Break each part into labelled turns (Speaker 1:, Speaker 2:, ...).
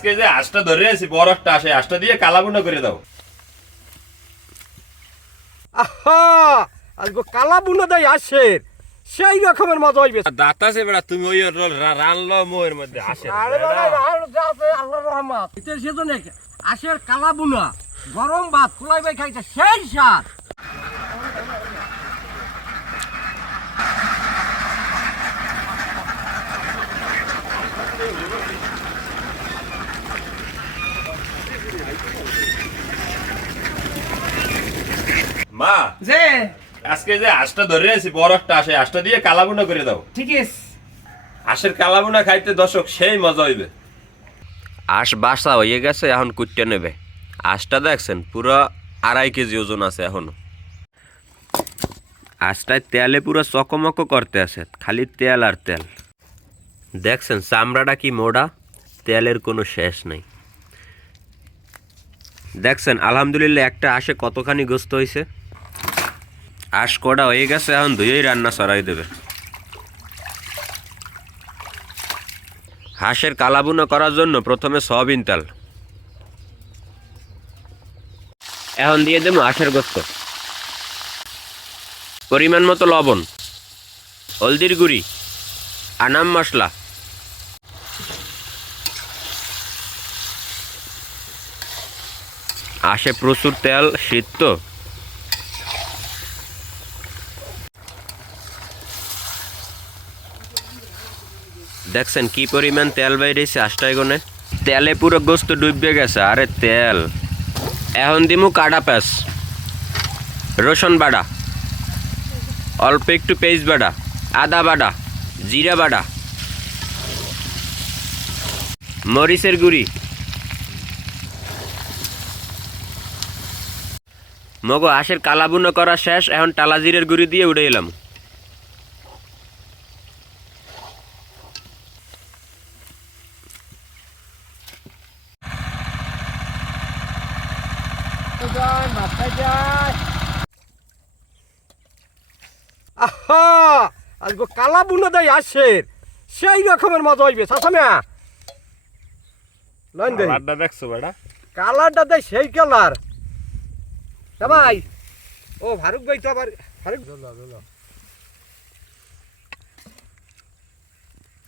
Speaker 1: আজকে যে আঁশটা ধরে আছি বড় একটা আসে আঁশটা দিয়ে কালাবুনা করে দাও।
Speaker 2: আহা! আজকে কালা বুনো দেয় আসের সেই রকমের মজা হইবে।
Speaker 1: দাঁত আছে বেড়া তুমি ওই রানলো মোয়ের মধ্যে আসে
Speaker 2: আরে বাবা, আর যা আল্লাহর রহমত। এটা সেজন্য আসের কালা বুনা গরম ভাত কুলাই ভাই খাইছে সেই স্বাদ।
Speaker 1: মা
Speaker 3: যে
Speaker 1: আজকে যে আঁশটা ধরে আছি বড় একটা আসে আঁশটা দিয়ে কালাবুনা করে দাও।
Speaker 3: ঠিক আছে
Speaker 1: আঁশের কালাবুনা খাইতে দর্শক সেই মজা হইবে।
Speaker 4: আঁশ বাসা হয়ে গেছে এখন কুটতে নেবে। আঁশটা দেখছেন পুরো আড়াই কেজি ওজন আছে এখনও। আঁশটায় তেলে পুরো চকমক করতে আছে খালি তেল আর তেল। দেখছেন চামড়াটা কি মোড়া তেলের কোনো শেষ নেই। দেখছেন আলহামদুলিল্লাহ একটা আশে কতখানি গ্রস্ত হয়েছে আশ কটা হয়ে গেছে, এখন ধুয়েই রান্না সরাই দেবে। হাঁসের কালাবুনা করার জন্য প্রথমে সয়াবিন তেল। এখন দিয়ে দেবো হাঁসের গোস্ত। পরিমাণ মতো লবণ, হলদির গুঁড়ি, আনাম মশলা। আসে প্রচুর তেল শীত তো দেখছেন কি পরিমাণ তেল বাইরেছে আষ্টাই গনে তেলে পুরো গোস্ত ডুববে গেছে, আরে তেল। এখন দিমু কাটা পেঁয়াজ, রসুন বাটা, অল্প একটু পেস্ট বাটা, আদা বাটা, জিরা বাটা, মরিচের গুড়ি। মগো আশের কালাবুনো করা শেষ, এখন টালা জিরের গুঁড়ি দিয়ে উড়ে এলাম
Speaker 2: আহা আজকে কালা বুনো দেয় আসের। সেই রকমের মজা হইবে সাসামিয়া লইন দে।
Speaker 1: কালারটা দেখছ বেড়া
Speaker 2: কালারটা দেয় সেই কালার। ভাই ও ফারুক ভাই তো আবার ফারুক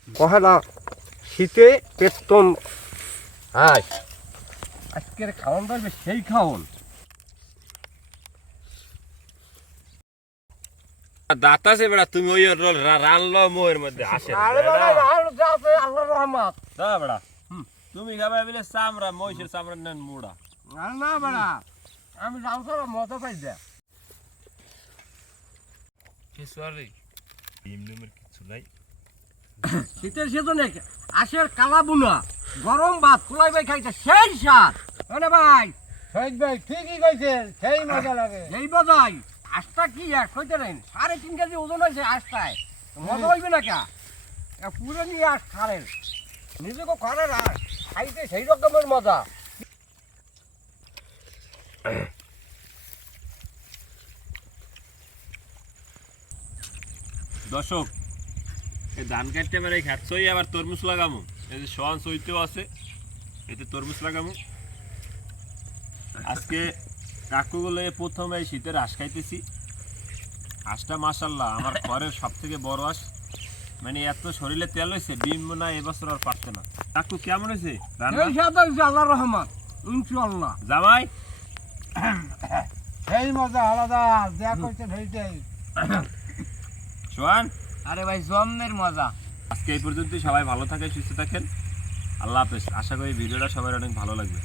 Speaker 2: পহেলা শীতে পেতন হাই আজকের খাওয়ান ধরবে সেই খাওন
Speaker 1: দাঁত আছে বেড়া তুমি ওই রানলো মোয়ের মধ্যে আসে
Speaker 2: রহমত।
Speaker 1: দা বেড়া। তুমি খাবে বলে চামড়া মহিষের চামড়া নেন মুড়া।
Speaker 2: না বাড়া আমি মজা পাই
Speaker 1: সরি কিছু নাই।
Speaker 2: শীতের সেজনে আশের কালা বুনা গরম ভাত কুলাই ভাই খাইতে সেই স্বাদ। মানে ভাই
Speaker 5: ঠিকই কইছেন সেই মজা লাগে।
Speaker 2: এই বাজাই আশটা কি এক কইতে নেন সাড়ে তিন কেজি ওজন হয়েছে আশটায় মজা হইবে না কা? পুরো নিয়ে আস খারেন নিজেকে খারেন আর খাইতে সেই রকমের মজা।
Speaker 1: দর্শক, এই ধান কাটতে আমার এই খাচ্ছই আবার তরমুজ লাগামো। এই যে সোয়ান সইতেও আছে, এতে তরমুজ লাগামু। আজকে কাকুগুলো প্রথমে এই শীতের আঁশ খাইতেছি। আঁশটা মাসাল্লাহ আমার ঘরের সব থেকে বড় আঁশ। মানে এত শরীরে তেল হয়েছে ডিম না এবছর আর পারছে না। কাকু কেমন হয়েছে
Speaker 2: আল্লাহর রহমত ইনশাল্লাহ
Speaker 1: জামাই?
Speaker 5: সেই মজা আলাদা যা সেইটাই।
Speaker 1: সোয়ান
Speaker 3: আরে ভাই জম্মের মজা।
Speaker 1: আজকে এই পর্যন্তই সবাই ভালো থাকে সুস্থ থাকেন। আল্লাহ হাফেজ। আশা করি ভিডিওটা সবার অনেক ভালো লাগবে।